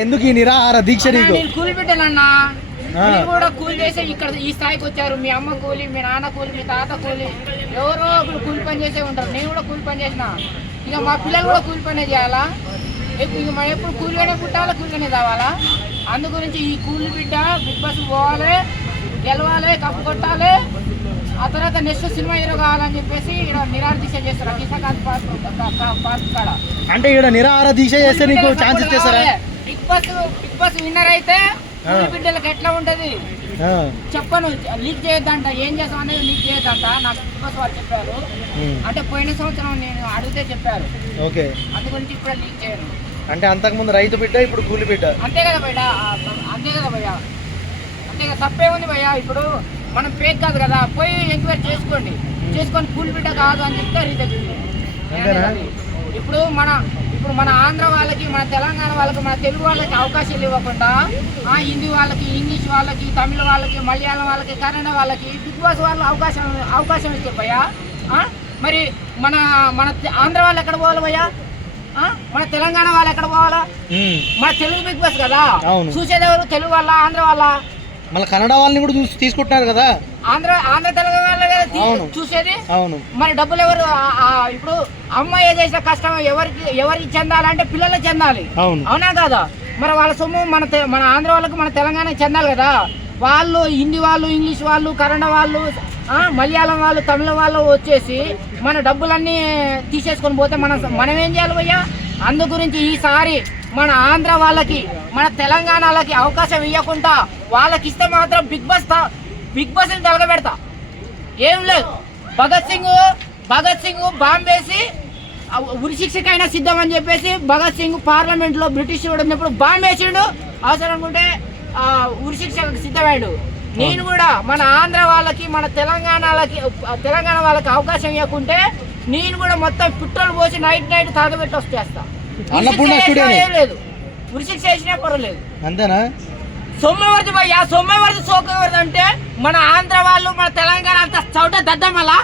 ఎందుకు ఈ నిరాహార దీక్ష? నీకు కూలి పెట్టాలన్నా, మీరు కూడా కూలి చేసే ఇక్కడ ఈ స్థాయికి వచ్చారు. మీ అమ్మ కూలి, మీ నాన్న కూలి, మీ తాత కూలి, ఎవరో ఒకరు కూలి పని చేసే ఉంటారు. నేను కూడా కూలి పని చేసిన, ఇక మా పిల్లలు కూడా కూలి పనే చేయాలా? ఇక మనం ఎప్పుడు కూలిగానే పుట్టాలా, కూలిగానే కావాలా? అందు గురించి ఈ కూలి బిడ్డ బిగ్ బాస్ పోవాలి, గెలవాలి, కప్పు కొట్టాలి, ఆ తర్వాత నెక్స్ట్ సినిమా హీరో కావాలని చెప్పేసి ఇక్కడ నిరాహార దీక్ష చేస్తారు. కిసాకాంత్ పార్క్ కాడ అంటే ఇక్కడ నిరాహార దీక్ష చేస్తే నీకు ఛాన్స్ ఇచ్చేస్తారా? బిగ్ బాస్ విన్నర్ అయితే బిడ్డలకు ఎట్లా ఉంటది చెప్పను. లీక్ చేయొద్దంట, ఏం చేస్తాం అనేది లీక్ చేయొద్దంట. నాకు బిగ్ బాస్ వాళ్ళు చెప్పారు. అంటే పోయిన సంవత్సరం నేను అడిగితే చెప్పారు. ఓకే, అందుగురించి ఇప్పుడు లీక్ చేయను. అంటే అంతకుముందు రైతు బిడ్డ, ఇప్పుడు కూలి బిడ్డ. అంతే కదా భయ్యా, అంతే కదా భయ్యా, అంతే కదా. తప్పే ఉంది భయ్యా. ఇప్పుడు మనం ఫేక్ కాదు కదా, పోయి ఎంక్వైరీ చేసుకొని కూలి బిడ్డ కాదు అని చెప్తే రీజెక్ట్. ఇప్పుడు మన ఆంధ్ర వాళ్ళకి, మన తెలంగాణ వాళ్ళకి, మన తెలుగు వాళ్ళకి అవకాశాలు ఇవ్వకుండా హిందీ వాళ్ళకి, ఇంగ్లీష్ వాళ్ళకి, తమిళ వాళ్ళకి, మలయాళం వాళ్ళకి, కన్నడ వాళ్ళకి బిగ్ బాస్ వాళ్ళు అవకాశం ఇస్తారు భయ్యా. మరి మన ఆంధ్ర వాళ్ళు ఎక్కడ పోవాలి భయ్యా? మన తెలంగాణ వాళ్ళు ఎక్కడ పోవాలా? మన తెలుగు బిగ్ బాస్ కదా చూసేది ఎవరు? తెలుగు వాళ్ళ, ఆంధ్ర వాళ్ళ? మళ్ళీ కన్నడ వాళ్ళని కూడా తీసుకుంటున్నారు కదా. ఆంధ్ర తెలంగాణ వాళ్ళే చూసేది. అవును, మరి డబ్బులు ఎవరు? ఇప్పుడు అమ్మాయి చేసిన కష్టం ఎవరికి చెందాలంటే పిల్లలకు చెందాలి, అవునా కాదా? మరి వాళ్ళ సొమ్ము మన ఆంధ్ర వాళ్ళకి, మన తెలంగాణకి చెందాలి కదా. వాళ్ళు హిందీ వాళ్ళు, ఇంగ్లీష్ వాళ్ళు, కన్నడ వాళ్ళు, మలయాళం వాళ్ళు, తమిళ వాళ్ళు వచ్చేసి మన డబ్బులన్నీ తీసేసుకొని పోతే మనం ఏం చేయాలి భయ్యా? అందు గురించి ఈసారి మన ఆంధ్ర వాళ్ళకి, మన తెలంగాణలకి అవకాశం ఇవ్వకుండా వాళ్ళకి ఇస్తే మాత్రం బిగ్ బాస్ తలగబెడతా. ఏం లేదు, భగత్ సింగ్ బాంబేసి ఉరిశిక్షకైనా సిద్ధం అని చెప్పేసి భగత్ సింగ్ పార్లమెంట్లో బ్రిటిష్ ఉన్నప్పుడు బాంబేసిండు. అవసరం అనుకుంటే ఉరిశిక్షకు సిద్ధమయ్యాడు. నేను కూడా మన ఆంధ్ర వాళ్ళకి, మన తెలంగాణ వాళ్ళకి అవకాశం ఇవ్వకుంటే నేను కూడా మొత్తం పెట్రోల్ పోసి నైట్ తాగబెట్టి వచ్చేస్తా. లేదు, ఉరిశిక్ష వేసినా పర్వాలేదు. అంతేనా? సొమ్మవరిది భయ్యా, సొమ్మవరిది సోకవరిది అంటే మన ఆంధ్ర వాళ్ళు, మన తెలంగాణ అంతా చౌట దద్దమలా,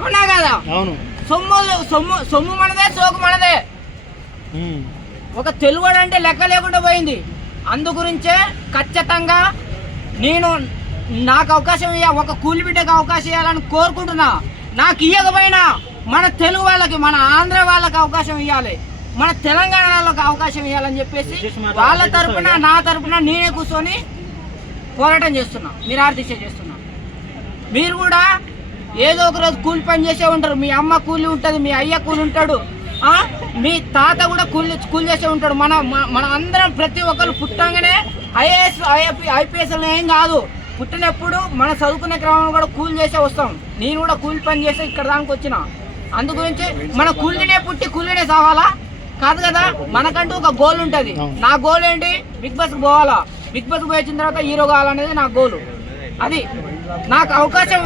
అవునా కదా? అవును. సొమ్ము మనదే, సోకు మనదే. ఒక తెలుగుడు అంటే లెక్క లేకుండా పోయింది. అందు గురించే ఖచ్చితంగా నేను నాకు అవకాశం ఒక కూలి బిడ్డకు అవకాశం ఇవ్వాలని కోరుకుంటున్నా. నాకు ఇవ్వకపోయినా మన తెలుగు వాళ్ళకి, మన ఆంధ్ర వాళ్ళకి అవకాశం ఇవ్వాలి, మన తెలంగాణ వాళ్ళకి అవకాశం ఇవ్వాలని చెప్పేసి వాళ్ళ తరఫున, నా తరఫున నేనే కూర్చొని పోరాటం చేస్తున్నా, నిరాహార దీక్ష చేస్తున్నా. మీరు కూడా ఏదో ఒక రోజు కూలి పని చేసే ఉంటారు. మీ అమ్మ కూలి ఉంటుంది, మీ అయ్య కూలి ఉంటాడు, మీ తాత కూడా కూలి చేసే ఉంటాడు. మన అందరం ప్రతి ఒక్కరు పుట్టంగానే ఐఏఎస్, ఐపీఎస్ ఏం కాదు. పుట్టినప్పుడు మన చదువుకునే క్రమంలో కూడా కూలి చేసే వస్తాం. నేను కూడా కూలి పని చేసే ఇక్కడ దానికి వచ్చిన. అందు గురించి మన కూలినే పుట్టి కూలినే సావాలా? కాదు కదా. మనకంటూ ఒక గోల్ ఉంటుంది. నా గోల్ ఏంటి? బిగ్ బాస్కి పోవాలా, బిగ్ బాస్కి పోయి వచ్చిన తర్వాత హీరో కావాలనేది నా గోలు. అది నాకు అవకాశం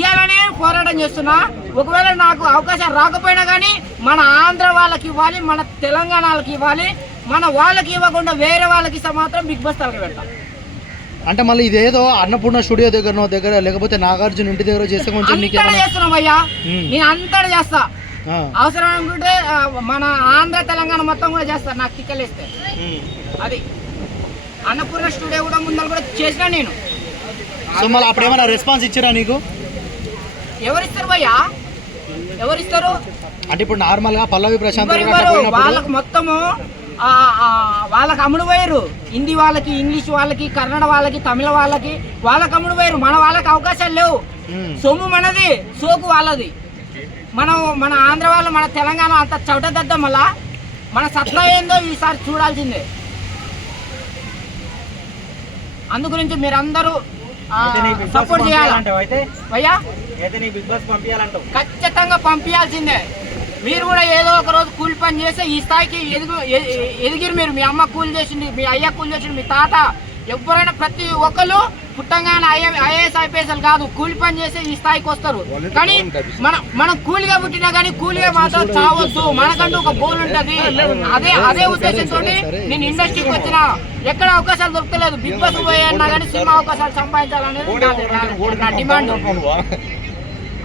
ఇవ్వాలని పోరాటం చేస్తున్నా. ఒకవేళ నాకు అవకాశం రాకపోయినా కానీ మన ఆంధ్ర వాళ్ళకి ఇవ్వాలి, మన తెలంగాణ వాళ్ళకి ఇవ్వాలి. మన వాళ్ళకి ఇవ్వకుండా వేరే వాళ్ళకి ఇస్తే మాత్రం బిగ్ బాస్ తలకి పెడతాం. అంటే మళ్ళీ ఇదేదో అన్నపూర్ణ స్టూడియో దగ్గర లేకపోతే నాగార్జున ఇంటి దగ్గర చేస్తే కొంచెం చేస్తున్నాం అయ్యా. నేను అంతటా చేస్తా. అవసరం అనుకుంటే మన ఆంధ్ర తెలంగాణ మొత్తం కూడా చేస్తా, నాకు టిక్కలేస్తే. అది అన్నపూర్ణ స్టూడియో కూడా ముందర కూడా చేసినా నేను. సో మళ్ళీ అప్పుడు ఏమైనా రెస్పాన్స్ ఇచ్చారా నీకు? ఎవరిస్తారు భయ్యా, ఎవరిస్తారు? అంటే ఇప్పుడు నార్మల్ గా పల్లవి ప్రశాంత్ వాళ్ళకి మొత్తము వాళ్ళకి అమ్ముడు పోయారు. హిందీ వాళ్ళకి, ఇంగ్లీష్ వాళ్ళకి, కన్నడ వాళ్ళకి, తమిళ వాళ్ళకి అమ్ముడు పోయారు. మన వాళ్ళకి అవకాశాలు లేవు. సొమ్ము మనది, సోకు వాళ్ళది. మన ఆంధ్ర వాళ్ళు, మన తెలంగాణ అంత చౌట దద్దం వల్ల మన సత్తా ఏందో ఈసారి చూడాల్సిందే. అందు గురించి మీరందరూ సపోర్ట్ చేయాలి భయ్యా. ఖచ్చితంగా పంపించాల్సిందే. మీరు కూడా ఏదో ఒక రోజు కూలి పని చేస్తే ఈ స్థాయికి ఎదిగిరు. మీరు మీ అమ్మ కూలి చేసింది, మీ అయ్య కూలి చేసింది, మీ తాత, ఎవరైనా ప్రతి ఒక్కరు పుట్టంగానే ఐఏఎస్, ఐపీఎస్ కాదు, కూలి పని చేస్తే ఈ స్థాయికి వస్తారు. కానీ మనం కూలిగా పుట్టినా కానీ కూలిగా మాత్రం చావద్దు. మనకంటూ ఒక గోల్ ఉంటుంది. అదే ఉద్దేశంతో నేను ఇండస్ట్రీకి వచ్చిన. ఎక్కడ అవకాశాలు దొరకలేదు. బిగ్ బాస్ పోయన్నా కానీ సినిమా అవకాశాలు సంపాదించాలనేది నా డిమాండ్.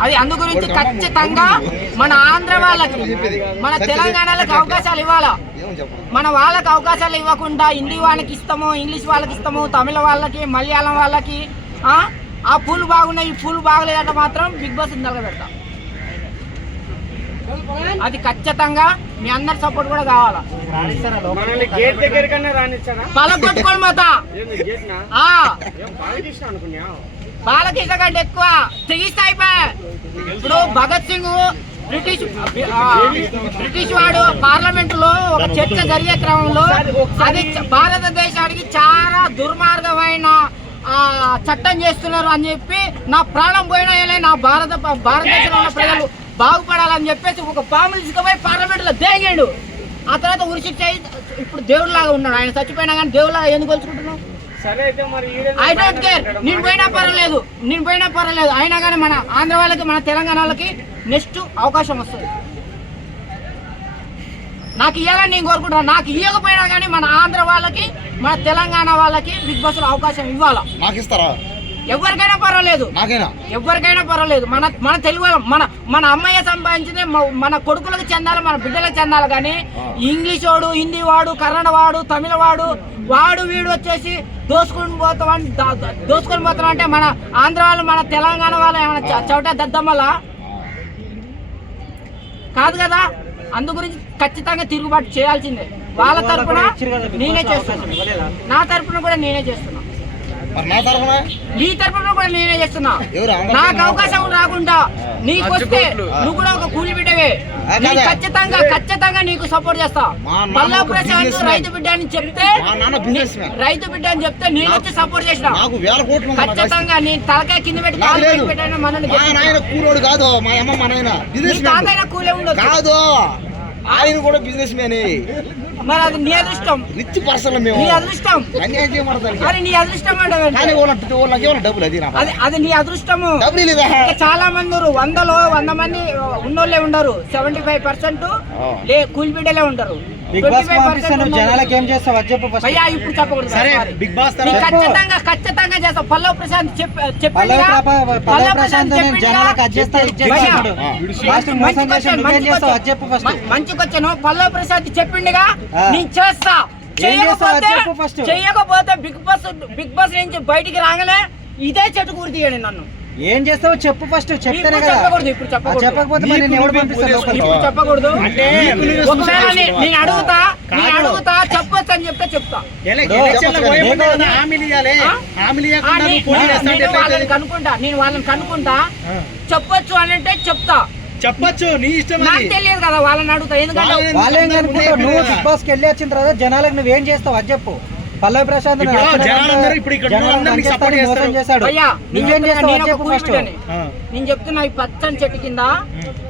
అది అందు గురించి ఖచ్చితంగా మన ఆంధ్ర వాళ్ళకి మన తెలంగాణలకు అవకాశాలు ఇవ్వాలా. మన వాళ్ళకి అవకాశాలు ఇవ్వకుండా హిందీ వాళ్ళకి ఇస్తాము, ఇంగ్లీష్ వాళ్ళకి ఇస్తాము, తమిళ వాళ్ళకి, మలయాళం వాళ్ళకి ఆ పూలు బాగున్నాయి ఈ పూలు బాగలేదంటే మాత్రం బిగ్ బాస్ నిలబెడతాం. అది ఖచ్చితంగా మీ అందరి సపోర్ట్ కూడా కావాలా. పలకొట్టుకోవాలి మాత బాలకృష్ణ కంటే ఎక్కువ తెగిస్తే అయిపోయా. ఇప్పుడు భగత్ సింగ్ బ్రిటిష్ వాడు పార్లమెంట్ లో ఒక చర్చ జరిగే క్రమంలో అది భారతదేశానికి చాలా దుర్మార్గమైన చట్టం చేస్తున్నారు అని చెప్పి నా ప్రాణం పోయినా నా భారతదేశంలో ఉన్న ప్రజలు బాగుపడాలని చెప్పేసి ఒక పాములు తీసుకుపోయి పార్లమెంట్ లో దేగాడు. ఆ తర్వాత ఉరిశిక్ష ఇప్పుడు దేవుడిలాగా ఉన్నాడు. ఆయన చచ్చిపోయినా కానీ దేవుడిలాగా ఎందుకు కొలుచుకుంటున్నావు? I don't care. నేను పోయినా పర్వాలేదు అయినా కానీ మన ఆంధ్ర వాళ్ళకి మన తెలంగాణ వాళ్ళకి నెక్స్ట్ అవకాశం వస్తుంది. నాకు ఇవ్వాలని నేను కోరుకుంటున్నాను. నాకు ఇవ్వకపోయినా కానీ మన ఆంధ్ర వాళ్ళకి మన తెలంగాణ వాళ్ళకి బిగ్ బాస్ లో అవకాశం ఇవ్వాలా. నాకు ఇస్తారా? ఎవరికైనా పర్వాలేదు. మన తెలుగు మన అమ్మాయి సంపాదించింది మన కొడుకులకు చెందాలి, మన బిడ్డలకు చెందాలి. కానీ ఇంగ్లీష్ వాడు, హిందీ వాడు, కన్నడ వాడు, తమిళ వాడు వీడు వచ్చేసి దోసుకొని పోతాం అంటే మన ఆంధ్ర వాళ్ళు మన తెలంగాణ వాళ్ళు ఏమైనా చవట దద్దమ్మలా కాదు కదా. అందు గురించి ఖచ్చితంగా తిరుగుబాటు చేయాల్సిందే. వాళ్ళ తరఫున నేనే చేస్తున్నా, నా తరఫున కూడా నేనే చేస్తున్నా, నీ తరఫున కూడా నేనే చేస్తున్నా. నాకు అవకాశం రాకుండా నీకు వస్తే నువ్వు కూడా ఒక కూలి బిడ్డవే. ఖచ్చితంగా నీకు సపోర్ట్ చేస్తా. పల్లా ప్రశాంత్ రైతు బిడ్డ అని చెప్తే నేను వచ్చి సపోర్ట్ చేసిన. ఖచ్చితంగా నేను తలకాయ కింద పెట్టి పెట్టాను. మనల్ని కూలే ఉండదు. ఆయన కూడా బిజినెస్ మ్యాన్. మరి అది నీ అదృష్టం, రిచ్ పర్సన్. నీ అదృష్టం అది నీ అదృష్టము. చాలా మంది 100 మంది ఉన్నోళ్ళే ఉండరు. 75% కూలి బిడ్డలే ఉంటారు. జనాలకి ఏం చేస్తావు చెప్పు. ఇప్పుడు చెప్పకూడదు. ఖచ్చితంగా చేస్తాం. పల్లవ్ ప్రశాంత్ మంచికొచ్చాను. పల్లవ్ ప్రశాంత్ చెప్పిండిగా నేను చేస్తా. చెయ్యకపోతే బిగ్ బాస్ నుంచి బయటికి రాగానే ఇదే చెట్టు కూరి తీయండి. నన్ను ఏం చేస్తావో చెప్పు ఫస్ట్. చెప్తానే కదా. ఇప్పుడు చెప్పకూడదు. ఒకసారి నేను అడుగుతా చెప్పొచ్చు అని చెప్తా. నేను వాళ్ళని కనుక్కుంటా. చెప్పొచ్చు అని అంటే చెప్తా. చెప్పచ్చు, నీ ఇష్టం. నాకు తెలియదు కదా, వాళ్ళని అడుగుతా. ఎందుకంటే నువ్వు బిగ్ బాస్ కి వెళ్ళి వచ్చిన తర్వాత జనాలకు నువ్వేం చేస్తావు అది చెప్పు. పల్లవి ప్రశాంత్ నేను చెప్తున్నా ఈ పచ్చని చెట్టు కింద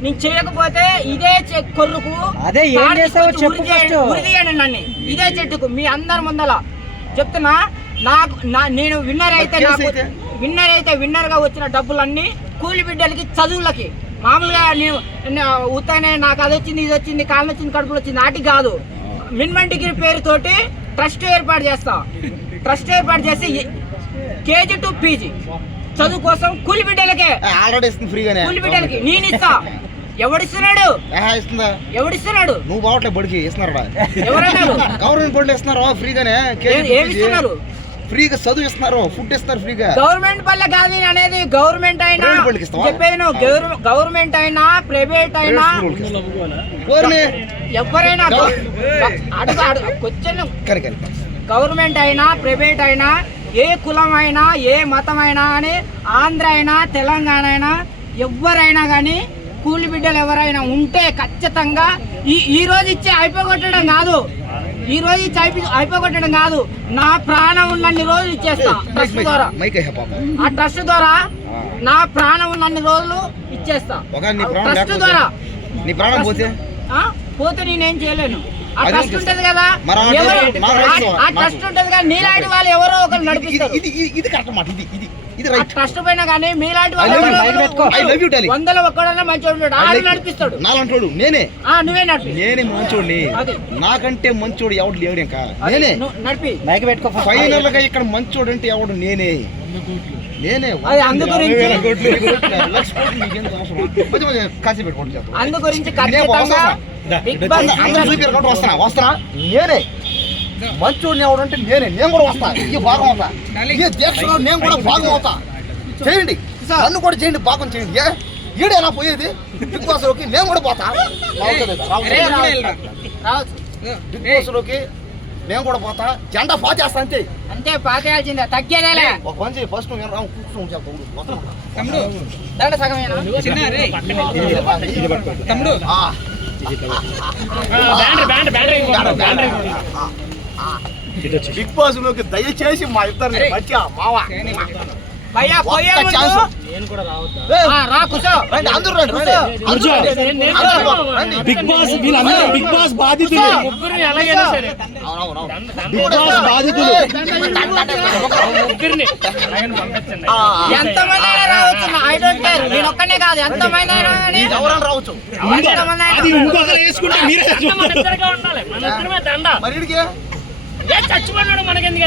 నేను చేయకపోతే ఇదే కొర్రుకు అదే ఏం చేస్తావో చెప్పు. ఉరిదీయండి నన్ను ఇదే చెట్టుకు మీ అందరి ముందల చెప్తున్నా. నేను విన్నర్ అయితే విన్నర్ గా వచ్చిన డబ్బులన్నీ కూలి బిడ్డలకి, చదువులకి. మామూలుగా నేను ఉత్తనే నాకు అది వచ్చింది, ఇది వచ్చింది, కాళ్ళు వచ్చింది, కడుపులు వచ్చింది వాటికి కాదు. మినిమం డిగ్రీ పేరుతోటి ట్రస్ట్ ఏర్పాటు చేసి KG to PG చదువు కోసం కూలి బిడ్డలకే. కూలి బిడ్డలకి నేను ఇస్తా. ఎవడిస్తున్నాడు? నువ్వు బావట్లే బడికి ఇస్తున్నారు. ఎవరన్నారు? గవర్నమెంట్ బడులు ఇస్తున్నారు ఫ్రీగానే. ఏమి ఇస్తున్నారు? ఫ్రీగా చదువు ఇస్తున్నారు, ఫుడ్ ఇస్తున్నారు ఫ్రీగా. గవర్నమెంట్ వల్ల కాదు అనేది. గవర్నమెంట్ అయినా చెప్పేది గవర్నమెంట్ అయినా ప్రైవేట్ అయినా ఎవరైనా గవర్నమెంట్ అయినా ప్రైవేట్ అయినా ఏ కులం అయినా ఏ మతం అయినా కానీ ఆంధ్ర అయినా తెలంగాణ అయినా ఎవరైనా కానీ కూలి బిడ్డలు ఎవరైనా ఉంటే ఖచ్చితంగా ఈ రోజు ఇచ్చి అయిపోగొట్టడం కాదు, నా ప్రాణం ఉన్నన్ని రోజులు ఇచ్చేస్తా. ట్రస్ట్ ద్వారా ఆ ట్రస్ట్ ద్వారా నా ప్రాణం ఉన్నన్ని రోజులు ఇచ్చేస్తా. ట్రస్ట్ ద్వారా పోతే నేనేం చేయలేను. ఆ ట్రస్ట్ ఉంటది కదా, నీలాంటి వాళ్ళు ఎవరో ఒకరు నడిపిస్తారు. ట్రస్ట్ పైన కానీ మీలాంటి వాళ్ళు 100లో ఒక్కడన్నా మంచిగా ఉంటాడు, ఆడు నడిపిస్తాడు. నువ్వే నేనే మంచోడిని, నాకంటే మంచోడు ఎవడు లేడు. ఇంకా నేనే నడిపి ఫైనల్ గా ఇక్కడ మంచోడు అంటే ఎవడు నేనే. నేనే అది అందు గురించి కాసి పెట్టుకోండి అందు గురించి ఖచ్చితంగా బిగ్ బాస్ వస్తున్నా నేనే మంచోడిని ఎవడంటే నేను కూడా వస్తా ఈ భాగం అవుతా ఈ దీక్షలో నేను కూడా భాగం అవుతా చేయండి నన్ను కూడా చేయండి భాగం చేయండి ఈడేనా పోయేది బిగ్ బాస్ లోకి నేను కూడా పోతా రావచ్చు బిగ్ బాస్ లోకి నేను కూడా పోతా జెండా పాచేస్తా అంతే అంతే పాకేయాల్సిందే తగ్గేదేలే ఒక పని చేయి ఫస్ట్ నేను రాము కూర్చొని చెప్తాను దండ సగమేనా బిగ్ బాస్ లోకి దయచేసి మా ఇద్దరు మంచిగా మావా భయ్యా పోయే ముందు రా కూర్చో రండి అందరూ రండి బిగ్ బాస్ వీళ్ళందరూ బిగ్ బాస్ బాధితులు ముగ్గురు ఎలాగైనా సరే బిగ్ బాస్ బాధితులు ఎంతమంది అయినా రావచ్చు ఐ డోంట్ కేర్ నేను ఒక్కనే కాదు ఎంతమంది అయినా కానీ ఎవరైనా రావచ్చు ఎంతమంది అయినా అది ఇంకొకరు వేసుకుంటే మీరే మరి ఈడికి చచ్చిపోయినాడు మనకెందుకు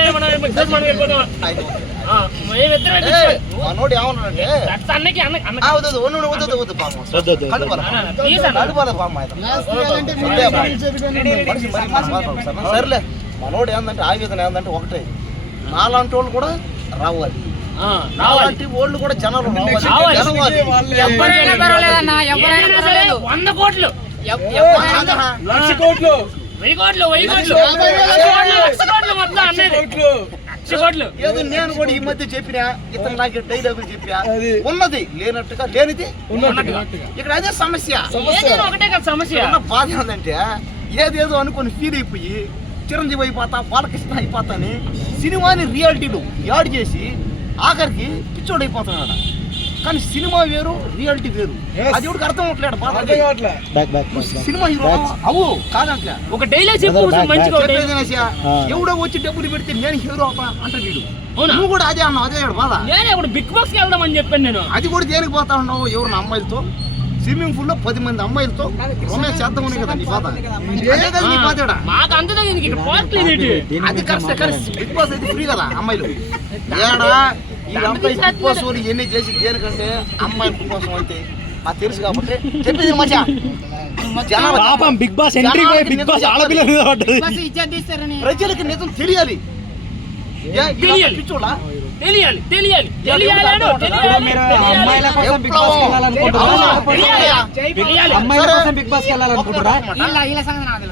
మనోడు ఏమన్నాడంటే అన్నకి సర్లే మనోడు ఏంటంటే ఆవేదన ఏంటంటే ఒకటే నాలాంటి వాళ్ళు కూడా రావాలి నాలాంటి వాళ్ళు కూడా జనాలు రావాలి ఎవరైనా పర్వాలేదన్నా ఎవరైనా పర్వాలేదు 100 కోట్లు లక్ష కోట్లు 1000 కోట్లు 1000 కోట్లు మొత్తం అన్నది ఏదో నేను కూడా ఈ మధ్య చెప్పినా ఇతను నాకు డైలాగులు చెప్పా ఉన్నది లేనట్టుగా లేనిది ఇక్కడ అదే సమస్య ఒకటే కదా సమస్య ఉన్న బాధ ఏంటంటే ఏదేదో అనుకుని ఫీల్ అయిపోయి చిరంజీవి అయిపోతా బాలకృష్ణ అయిపోతాని సినిమాని రియాలిటీలు యాడ్ చేసి ఆఖరికి పిచ్చోడు అయిపోతున్నాడు కానీ సినిమా వేరు రియాలిటీ వేరు అది ఎవరికి అర్థం అవట్లేదు బాధ సినిమా హీరో అవు కాదంటే ఒక డైలాగ్ చెప్పు ఎవడో వచ్చి డబ్బులు పెడితే నేను హీరో అవుతా అంటే వీడు నువ్వు కూడా అదే అన్నావు అదే బాధ నేనే ఇప్పుడు బిగ్ బాస్ కి వెళ్దామని చెప్పాను నేను అది కూడా దేనికి పోతా ఉన్నావు ఎవరిన అమ్మాయిలతో స్విమ్మింగ్ పూల్ లో 10 మంది అమ్మాయిలతో రొమాన్స్ చేద్దామని కదా నీ బాధ అదే కదా నీ బాధ మాకు అంతదా అది కరెక్ట్ కరెక్ట్ బిగ్ బాస్ అయితే ఫ్రీ కదా అమ్మాయిలు ఏడా ఈ అమ్మాయి బిగ్ బాస్ వాళ్ళు ఎన్ని చేసి దేనికంటే అమ్మాయిల కోసం అయితే నాకు తెలుసు కాబట్టి చెప్పేది మధ్య పాపం Bigg Boss entry Bigg Boss ఆడపిల్ల మీద పడ్డది ప్రజలకి నిజం తెలియాలి పిచ్చోళ్ళ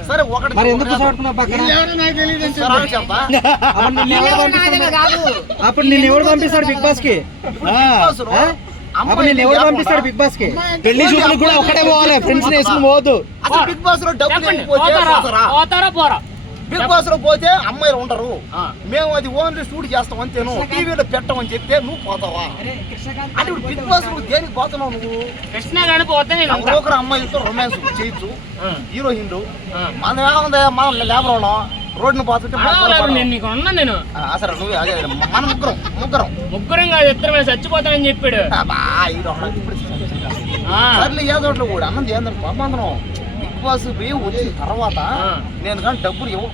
సరే ఒకటి అప్పుడు నిన్ను ఎవరు పంపిస్తాడు బిగ్ బాస్ కి అప్పుడు నిన్ను ఎవరు పంపిస్తాడు బిగ్ బాస్ కి పెళ్లి చూపులు కూడా ఒకటే పోవాలి ఫ్రెండ్స్ వేసుకుని పోవద్దు బిగ్ బాస్ లో డబ్బులు బిగ్ బాస్ లో పోతే అమ్మాయిలు ఉండరు మేము అది ఓన్లీ షూట్ చేస్తాం అంతేను టీవీలో పెట్టమని చెప్తే నువ్వు పోతావా అంటే బిగ్ బాస్ లో దేనికి పోతున్నావు నువ్వు కృష్ణ గాని పోతే ఒకరు అమ్మాయిలతో రొమాన్స్ చేయొచ్చు హీరోయిన్లు మనం ఏముంది మనం లేబర్ వాళ్ళం రోడ్డును పోతుంటే నేను అసలు నువ్వు అదే మన ముగ్గురం కాదు ఇద్దరు చచ్చిపోతానని చెప్పాడు సర్లే ఏదో కూడా అన్నది ఏంటంటే పంపందరం బిగ్ బాస్ పోయి వచ్చిన తర్వాత నేను కానీ డబ్బులు